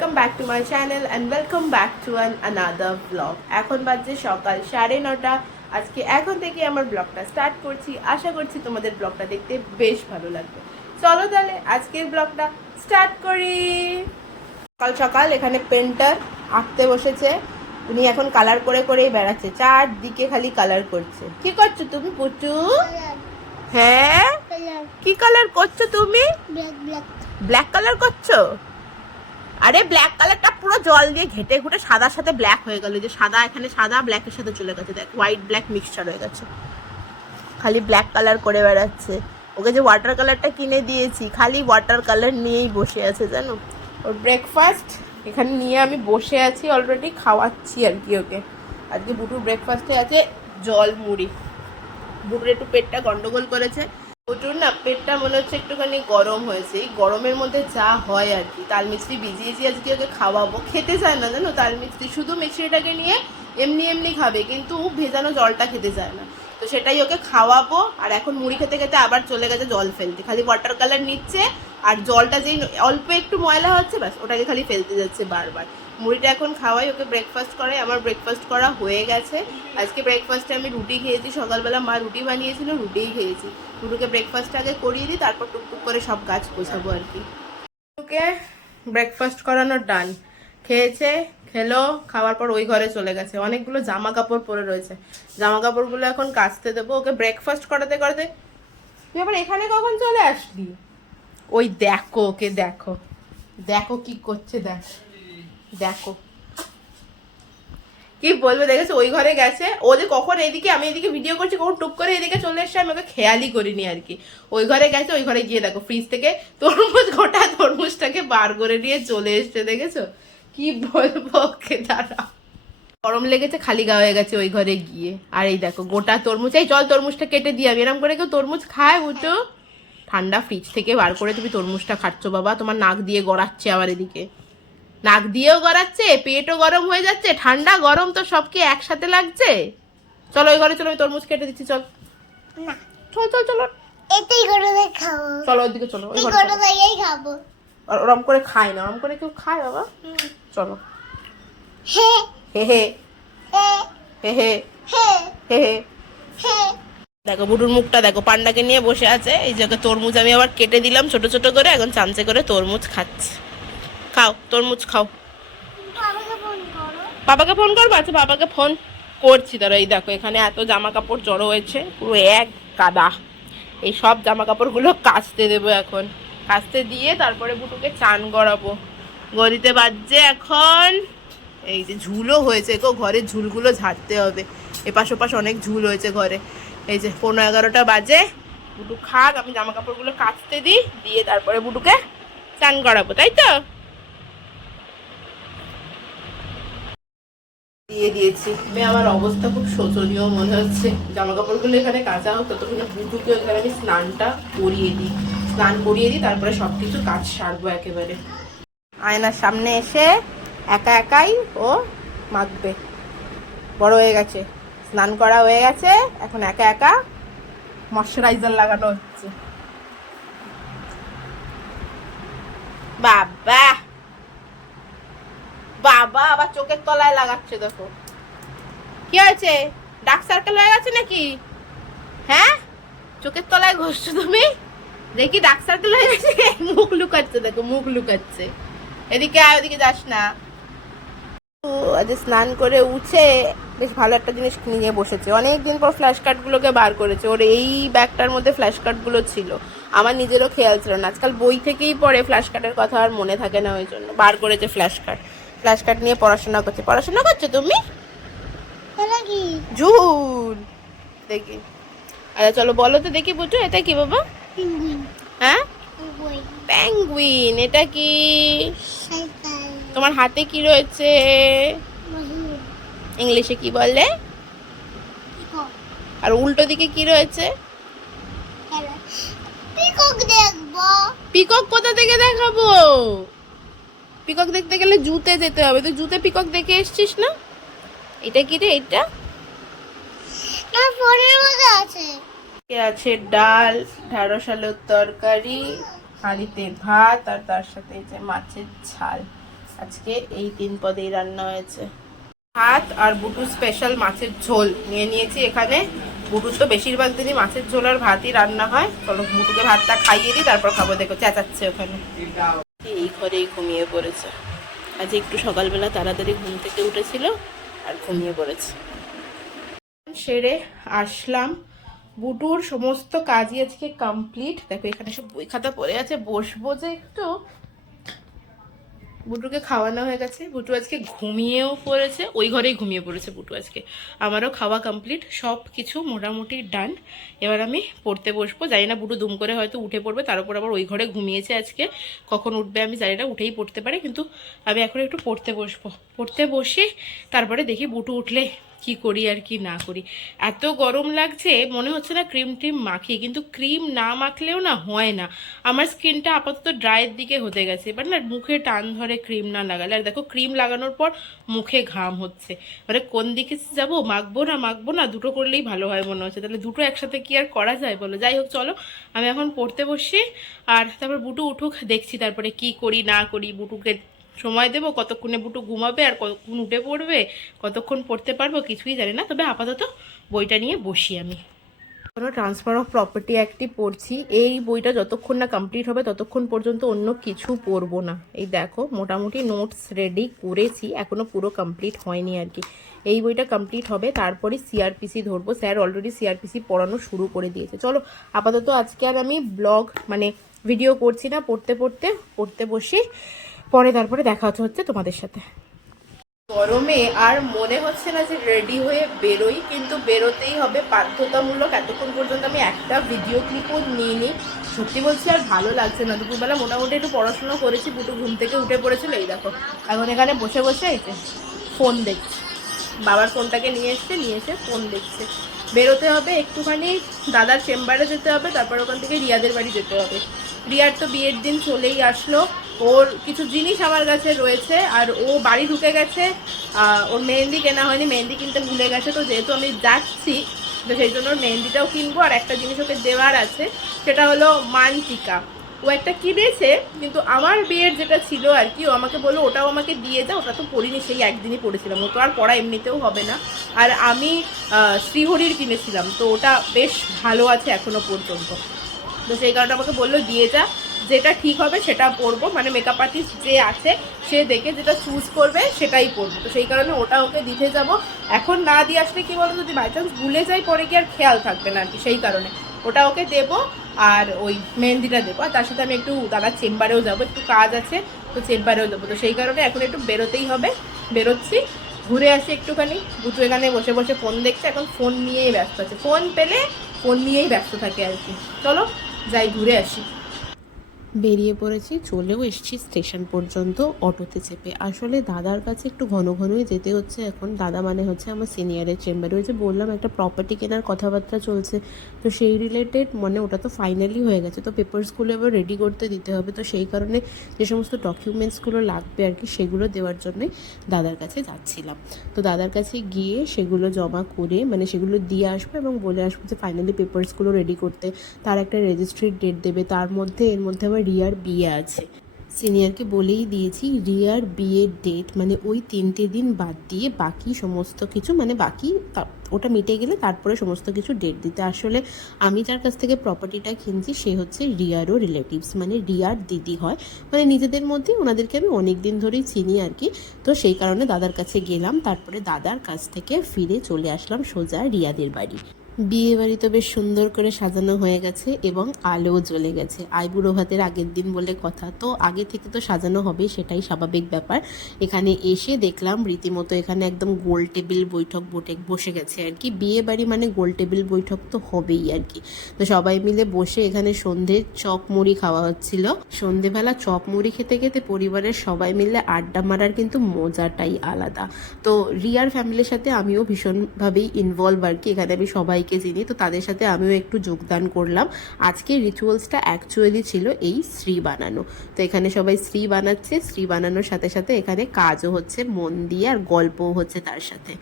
Welcome back to my channel and welcome back to another blog. এখন বাজছে সকাল 9:30। আজকে এখন থেকে আমার ব্লগটা স্টার্ট করছি। আশা করছি তোমাদের ব্লগটা দেখতে বেশ ভালো লাগবে। চলো তাহলে আজকের ব্লগটা স্টার্ট করি। সকাল সকাল এখানে পেন্টার আঁকতে বসেছে। উনি এখন কালার করে করেই বেড়াচ্ছে, চারদিকে খালি কালার করছে। কি করছো তুমি পুচু? হ্যাঁ, কি কালার করছো তুমি? ব্ল্যাক কালার করছো? আরে ব্ল্যাক কালারটা পুরো জল দিয়ে ঘেটে ঘুটে সাদার সাথে ব্ল্যাক হয়ে গেল। যে সাদা এখানে সাদা ব্ল্যাকের সাথে চলে গেছে, দেখ হোয়াইট ব্ল্যাক মিক্সচার হয়ে গেছে। খালি ব্ল্যাক কালার করে বেড়াচ্ছে। ওকে যে ওয়াটার কালারটা কিনে দিয়েছি খালি ওয়াটার কালার নিয়েই বসে আছে জানো। ওর ব্রেকফাস্ট এখানে নিয়ে আমি বসে আছি, অলরেডি খাওয়াচ্ছি আর কি ওকে। আজকে বুটুর ব্রেকফাস্টে আছে জল মুড়ি। বুটুর একটু পেটটা গন্ডগোল করেছে। বুটুর না পেটটা মনে হচ্ছে একটুখানি গরম হয়েছে। এই গরমের মধ্যে যা হয় আর কি। তাল মিছরি ভিজিয়েছি আজকে ওকে খাওয়াবো, খেতে চায় না জানো তাল মিছরি। শুধু মিছরিটাকে নিয়ে এমনি এমনি খাবে, কিন্তু ভেজানো জলটা খেতে চায় না। তো সেটাই ওকে খাওয়াবো। আর এখন মুড়ি খেতে খেতে আবার চলে গেছে জল ফেলতে। খালি ওয়াটার কালার নিচ্ছে আর জলটা যেই অল্প একটু ময়লা হচ্ছে ব্যাস ওটাকে খালি ফেলতে যাচ্ছে বারবার। মুড়িটা এখন খাওয়াই ওকে, ব্রেকফাস্ট করাই। আমার ব্রেকফাস্ট করা হয়ে গেছে। আজকে ব্রেকফাস্টে আমি রুটি খেয়েছি। সকালবেলা মা রুটি বানিয়েছিল, রুটিই খেয়েছি। রুটুকে ব্রেকফাস্ট আগে করিয়ে দিই, তারপর টুকটুক করে সব কাজ গোছাবো আর কি। রুটুকে ব্রেকফাস্ট করানোর ডান। খেয়েছে, খেলো, খাওয়ার পর ওই ঘরে চলে গেছে। অনেকগুলো জামা কাপড় পরে রয়েছে, জামা কাপড়গুলো এখন কাচতে দেবো। ওকে ব্রেকফাস্ট করাতে করাতে তুই আবার এখানে কখন চলে আসলি? ওই দেখো ওকে, দেখো দেখো কি করছে, দেখো দেখো কি বলবে। দেখেছো ওই ঘরে গেছে। ও যে কখন এদিকে, আমি এদিকে ভিডিও করছি, কখন টুক করে এদিকে চলে এসছে আমি ওকে খেয়ালই করিনি আর কি। ওই ঘরে গেছে, ওই ঘরে গিয়ে দেখো ফ্রিজ থেকে তরমুজ, গোটা তরমুজটাকে বার করে নিয়ে চলে এসছে। দেখেছো কি বলবো ওকে, দাঁড়া। গরম লেগেছে, খালি গা হয়ে গেছে ওই ঘরে গিয়ে। আর এই দেখো গোটা তরমুজ। এই চল তরমুজটা কেটে দিয়ে আমি, এরম করে কেউ তরমুজ খায় বুঝছো? ঠান্ডা ফ্রিজ থেকে বার করে তুমি তরমুজটা খাচ্ছ বাবা। তোমার নাক দিয়ে গড়াচ্ছে আবার এদিকে, নাক দিয়েও গড়াচ্ছে, পেটও গরম হয়ে যাচ্ছে। ঠান্ডা গরম তো সব কি একসাথে লাগছে? চলো ওই ঘরে চলো, আমি তরমুজ কেটে দিচ্ছি। চল না, চল চল চলো, এটাই করে খাবো। চলো ওইদিকে চলো, ওই এই ঘরে করে চলো। দাইয়াই খাবো। আর ওরম করে খায় না, ওরম করে কেউ খায় বাবা? চলো। হে হে হে হে হে হে হে হে হে। হে। দেখো বুটুর মুখটা দেখো, পান্ডাকে নিয়ে বসে আছে। এই যে তরমুজ আমি আবার কেটে দিলাম ছোট ছোট করে, এখন চামচে করে তরমুজ খাচ্ছে। খাও তরমুজ খাও। বাবাকে ফোন করো। বাবাকে ফোন করবো? আচ্ছা বাবাকে ফোন করছি। তারা এই দেখো এখানে এত জামা কাপড় জড়ো হয়েছে, পুরো এক কাদা। এই সব জামা কাপড়গুলো কাচতে দেবো এখন। কাচতে দিয়ে তারপরে বুটুকে চান করাবো। গদিতে বাজছে এখন, এই যে ঝুলও হয়েছে গো, ঘরের ঝুলগুলো ঝাড়তে হবে। এপাশ ওপাশ অনেক ঝুল হয়েছে ঘরে। এই যে 11:15 বাজে। বুটু খাক, আমি জামা কাপড়গুলো কাচতে দিই, দিয়ে তারপরে বুটুকে চান করাবো, তাই তো? দিয়ে দিয়েছি। আমার অবস্থা খুব শোচনীয় মনে হচ্ছে। জামা কাপড়গুলো এখানে কাচা হোক, ততক্ষণে বুটুকে এখানে আমি স্নানটা করিয়ে দিই। স্নান করিয়ে দিই, তারপরে সবকিছু কাজ সারবো একেবারে। আয়নার সামনে এসে একা একাই ও মাখবে। বড় হয়ে গেছে, স্নান করা হয়ে গেছে, এখন একা একা ময়শ্চারাইজার লাগানো হচ্ছে। বাবা বাবা আবার চোখের তলায় লাগাচ্ছে, দেখো কি হয়েছে? ডার্ক সার্কেল হয়ে গেছে নাকি? হ্যাঁ, চোখের তলায় ঘষছো তুমি? দেখি ডার্ক সার্কেল হয়ে গেছে। মুখ লুকাচ্ছে, দেখো মুখ লুকাচ্ছে। এদিকে আয়, ওদিকে যাস না। আজ স্নান করে উঠে বেশ ভালো একটা জিনিস নিয়ে বসেছে। অনেকদিন পর ফ্ল্যাশ কার্ডগুলোকে বার করেছে। ওর এই ব্যাগটার মধ্যে ফ্ল্যাশ কার্ডগুলো ছিল, আমার নিজেরও খেয়াল ছিল না। আজকাল বই থেকেই পড়ে, ফ্ল্যাশ কার্ডের কথা আর মনে থাকে না, ওই জন্য বার করেছে ফ্ল্যাশ কার্ড। ফ্ল্যাশ কার্ড নিয়ে পড়াশোনা করছে। পড়াশোনা করছো তুমি? এটা কি? ঝুল দেখি। আচ্ছা চলো বলো তো দেখি বুঝো, এটা কি বাবা? পেঙ্গুইন। হ্যাঁ, পেঙ্গুইন। পেঙ্গুইন। এটা কি? সাইকেল। তোমার হাতে কি রয়েছে? মজুর। ইংলিশে কি বলে? পিকক। আর উল্টো দিকে কি রয়েছে? পিকক দেখবো। পিকক কোথা থেকে দেখাবো? পিকক দেখতে গেলে জুতে যেতে হবে। তুই জুতে পিকক দেখে এসছিস না? এটা কি রে? এটা না, ফোনের মধ্যে আছে। আছে ডাল, ঢেঁড়স আলুর তরকারি, হাঁড়িতে ভাত, আর তার সাথে এই যে মাছের ঝাল। আজকে এই 3 পদেই রান্না হয়েছে। ভাত আর বুটু স্পেশাল মাছের ঝোল নিয়ে নিয়েছি এখানে। বুটুর তো বেশিরভাগ দিনই মাছের ঝোল আর ভাতই রান্না হয়। চলো বুটুকে ভাতটা খাইয়ে দিই, তারপর খাবো। দেখো চেঁচাচ্ছে ওখানে। এই ঘরেই ঘুমিয়ে পড়েছে। আজ একটু সকালবেলা তাড়াতাড়ি ঘুম থেকে উঠেছিল আর ঘুমিয়ে পড়েছে। সেরে আসলাম, বুটুর সমস্ত কাজই আজকে কমপ্লিট। দেখো এখানে সব বই খাতা পড়ে আছে, বসবো যে একটু। বুটুকে খাওয়ানো হয়ে গেছে, বুটু আজকে ঘুমিয়েও পড়েছে, ওই ঘরেই ঘুমিয়ে পড়েছে বুটু আজকে। আমারও খাওয়া কমপ্লিট, সব কিছু মোটামুটি ডান। এবার আমি পড়তে বসবো। জানি না বুটু দুম করে হয়তো উঠে পড়বে, তার উপর আবার ওই ঘরে ঘুমিয়েছে আজকে। কখন উঠবে আমি জানি না, উঠেই পড়তে পারে। কিন্তু আমি এখন একটু পড়তে বসবো। পড়তে বসে তারপরে দেখি বুটু উঠলে কি করি আর কি না করি। এত গরম লাগছে, মনে হচ্ছে না ক্রিম ট্রিম মাখি, কিন্তু ক্রিম না মাখলেও না হয় না। আমার স্কিনটা আপাতত ড্রাইয়ের দিকে হতে গেছে, এবার না মুখে টান ধরে ক্রিম না লাগালে। আর দেখো ক্রিম লাগানোর পর মুখে ঘাম হচ্ছে, মানে কোন দিকে যাব, মাখবো না দুটো করলেই ভালো হয় মনে হচ্ছে। তাহলে দুটো একসাথে কি আর করা যায় বলো? যাই হোক চলো আমি এখন পড়তে বসি, আর তারপর বুটু উঠুক, দেখছি তারপরে কি করি না করি। বুটুকে সময় দেবো, কতক্ষণে বুটু ঘুমাবে আর কতক্ষণ উঠে পড়বে, কতক্ষণ পড়তে পারবো কিছুই জানি না। তবে আপাতত বইটা নিয়ে বসি আমি। ট্রান্সফার অফ প্রপার্টি অ্যাক্টই পড়ছি। এই বইটা যতক্ষণ না কমপ্লিট হবে ততক্ষণ পর্যন্ত অন্য কিছু পড়বো না। এই দেখো মোটামুটি নোটস রেডি করেছি, এখনো পুরো কমপ্লিট হয়নি আর কি। এই বইটা কমপ্লিট হবে, তারপরে সিআরপিসি ধরবো। স্যার অলরেডি সিআরপিসি পড়ানো শুরু করে দিয়েছে। চলো আপাতত আজকে আর আমি ব্লগ মানে ভিডিও করছি না, পড়তে বসি, পরে তারপরে দেখা হচ্ছে তোমাদের সাথে। গরমে আর মনে হচ্ছে না যে রেডি হয়ে বেরোই, কিন্তু বেরোতেই হবে বাধ্যতামূলক। এতক্ষণ পর্যন্ত আমি একটা ভিডিও ক্লিপও নিইনি। সত্যি বলছি আর ভালো লাগছে না। দুপুরবেলা মোটামুটি একটু পড়াশোনা করেছি, বুটু ঘুম থেকে উঠে পড়েছিল। এই দেখো এখন এখানে বসে বসে এই যে ফোন দেখছে, বাবার ফোনটাকে নিয়ে এসে ফোন দেখছে। বেরোতে হবে একটুখানি, দাদার চেম্বারে যেতে হবে, তারপর ওখান থেকে রিয়াদের বাড়ি যেতে হবে। রিয়ার তো বিয়ের দিন চলেই আসলো, ওর কিছু জিনিস আমার কাছে রয়েছে, আর ও বাড়ি ঢুকে গেছে। ওর মেহেন্দি কেনা হয়নি, মেহেন্দি কিনতে ভুলে গেছে। তো যেহেতু আমি যাচ্ছি, তো সেই জন্য ওর মেহেন্দিটাও কিনবো। আর একটা জিনিস ওকে দেওয়ার আছে, সেটা হলো মানটিকা। ও একটা কিনেছে, কিন্তু আমার বিয়ের যেটা ছিল আর কি, ও আমাকে বললো ওটাও আমাকে দিয়ে দাও। ওটা তো পড়িনি, সেই একদিনই পড়েছিলাম, ও তো আর পড়া এমনিতেও হবে না। আর আমি শ্রীহরির কিনেছিলাম, তো ওটা বেশ ভালো আছে এখনো পর্যন্ত। তো সেই কারণে আমাকে বললো দিয়ে যা, যেটা ঠিক হবে সেটা পরবো। মানে মেকআপ আর্টিস্ট যে আছে সে দেখে যেটা চুজ করবে সেটাই পরবো। তো সেই কারণে ওটা ওকে দিতে যাব। এখন না দিয়ে আসলে কি বলতো, যদি বাই চান্স ভুলে যাই পরে কি আর খেয়াল থাকবে না আর কি। সেই কারণে ওটা ওকে দেবো, আর ওই মেহেন্দিটা দেবো। আর তার সাথে আমি একটু দাদার চেম্বারেও যাবো, একটু কাজ আছে, তো চেম্বারেও যাবো। তো সেই কারণে এখন একটু বেরোতেই হবে, বেরোচ্ছি। ঘুরে আসি একটুখানি। বুটু এখানে বসে বসে ফোন দেখছে, এখন ফোন নিয়েই ব্যস্ত আছে। ফোন পেলে ফোন নিয়েই ব্যস্ত থাকে আর কি। চলো যাই ঘুরে আসি। বেরিয়ে পড়েছি, চলেও এসেছি স্টেশন পর্যন্ত অটোতে চেপে। আসলে দাদার কাছে একটু ঘন ঘনই যেতে হচ্ছে এখন। দাদা মানে হচ্ছে আমার সিনিয়রের চেম্বারে। ওই যে বললাম একটা প্রপার্টি কেনার কথাবার্তা চলছে, তো সেই রিলেটেড মানে ওটা তো ফাইনালি হয়ে গেছে। তো পেপারসগুলো এবার রেডি করতে দিতে হবে। তো সেই কারণে যে সমস্ত ডকুমেন্টসগুলো লাগবে আর কি, সেগুলো দেওয়ার জন্যই দাদার কাছে যাচ্ছিলাম। তো দাদার কাছে গিয়ে সেগুলো জমা করে মানে সেগুলো দিয়ে আসবো, এবং বলে আসবো যে ফাইনালি পেপারসগুলো রেডি করতে। তার একটা রেজিস্ট্রির ডেট দেবে, এর মধ্যে আবার রিয়ার বিয়ে আছে। সিনিয়রকে বলেই দিয়েছি রিয়ার বিয়ের ডেট মানে ওই 3টে দিন বাদ দিয়ে বাকি সমস্ত কিছু, মানে বাকি ওটা মিটে গেলে তারপরে সমস্ত কিছু ডেট দিতে। আসলে আমি যার কাছ থেকে প্রপার্টিটা কিনছি সে হচ্ছে রিয়ারও রিলেটিভস, মানে রিয়ার দিদি হয়, মানে নিজেদের মধ্যে ওনাদেরকে আমি অনেক দিন ধরেই চিনি আর কি। তো সেই কারণে দাদার কাছে গেলাম, তারপরে দাদার কাছ থেকে ফিরে চলে আসলাম সোজা রিয়াদের বাড়ি। বিয়ে বাড়ি তো বেশ সুন্দর করে সাজানো হয়ে গেছে এবং আলোও জ্বলে গেছে। আইবুড়ো ভাতের আগের দিন বলে কথা, তো আগে থেকে তো সাজানো হবে, সেটাই স্বাভাবিক ব্যাপার। এখানে এসে দেখলাম রীতিমতো এখানে একদম গোল টেবিল বৈঠক বসে গেছে আর কি। বিয়ে বাড়ি মানে গোল টেবিল বৈঠক তো হবেই আর কি। তো সবাই মিলে বসে এখানে সন্ধ্যের চপ মুড়ি খাওয়া হচ্ছিল। সন্ধেবেলা চপ মুড়ি খেতে খেতে পরিবারের সবাই মিলে আড্ডা মারার কিন্তু মজাটাই আলাদা। তো রিয়ার ফ্যামিলির সাথে আমিও ভীষণভাবেই ইনভলভ আর কি। এখানে আমি সবাইকে চিনি, তো তাদের সাথে আমিও একটু যোগদান করলাম। আজকে রিচুয়ালসটা অ্যাকচুয়ালি ছিল এই শ্রী বানানো। তো এখানে সবাই শ্রী বানাচ্ছে, শ্রী বানানোর সাথে সাথে এখানে কাজও হচ্ছে মন দিয়ে, আর গল্পও হচ্ছে তার সাথে।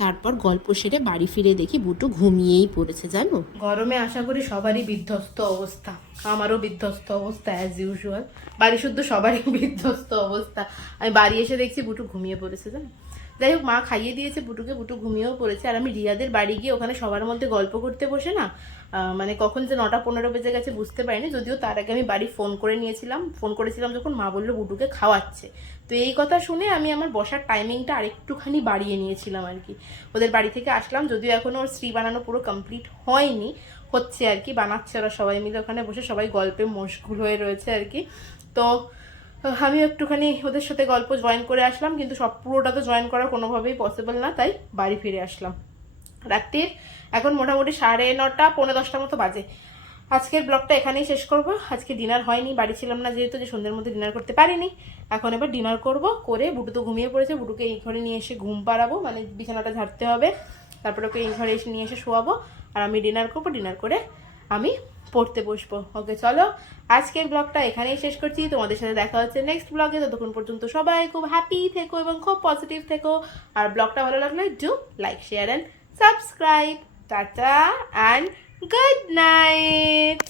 তারপর গল্প সেরে বাড়ি ফিরে দেখি বুটু ঘুমিয়েই পড়েছে জানো। গরমে আশা করি সবারই বিধ্বস্ত অবস্থা, আমারও বিধ্বস্ত অবস্থা অ্যাজ ইউজুয়াল, বাড়ি শুদ্ধ সবারই বিধ্বস্ত অবস্থা। আমি বাড়ি এসে দেখছি বুটু ঘুমিয়ে পড়েছে জানো। যাই হোক, মা খাইয়ে দিয়েছে বুটুকে, বুটু ঘুমিয়েও পড়েছে। আর আমি রিয়াদের বাড়ি গিয়ে ওখানে সবার মধ্যে গল্প করতে বসে না মানে কখন যে 9:15 বেজে গেছে বুঝতে পারিনি। যদিও তার আগে আমি বাড়ি ফোন করেছিলাম যখন মা বললো বুটুকে খাওয়াচ্ছে। তো এই কথা শুনে আমি আমার বসার টাইমিংটা আরেকটুখানি বাড়িয়ে নিয়েছিলাম আর কি। ওদের বাড়ি থেকে আসলাম, যদিও এখনও ওর শ্রী বানানো পুরো কমপ্লিট হয়নি, হচ্ছে আর কি, বানাচ্ছে ওরা সবাই মিলে ওখানে বসে, সবাই গল্পে মশগুল হয়ে রয়েছে আর কি। তো আমি একটুখানি ওদের সাথে গল্প জয়েন করে আসলাম, কিন্তু সব পুরোটা তো জয়েন করা কোনোভাবেই পসিবল না, তাই বাড়ি ফিরে আসলাম। রাত্রির এখন মোটামুটি 9:30 পৌনে 10টার মতো বাজে। আজকের ব্লগটা এখানেই শেষ করব। আজকে ডিনার হয়নি, বাড়ি ছিলাম না যেহেতু, যে সন্ধ্যের মধ্যে ডিনার করতে পারিনি। এখন এবার ডিনার করব, করে বুটু তো ঘুমিয়ে পড়েছে, বুটুকে এই ঘরে নিয়ে এসে ঘুম পাড়াবো, মানে বিছানাটা ঝাড়তে হবে, তারপরে ওকে এই ঘরে এসে নিয়ে এসে শোয়াবো, আর আমি ডিনার করবো, ডিনার করে আমি পড়তে বসবো। ওকে চলো, আজকের ব্লগটা এখানেই শেষ করছি। তোমাদের সাথে দেখা হচ্ছে নেক্সট ব্লগে। ততক্ষণ পর্যন্ত সবাই খুব হ্যাপি থেকো এবং খুব পজিটিভ থেকো। আর ব্লগটা ভালো লাগলে do like, share and subscribe. Tata and good night.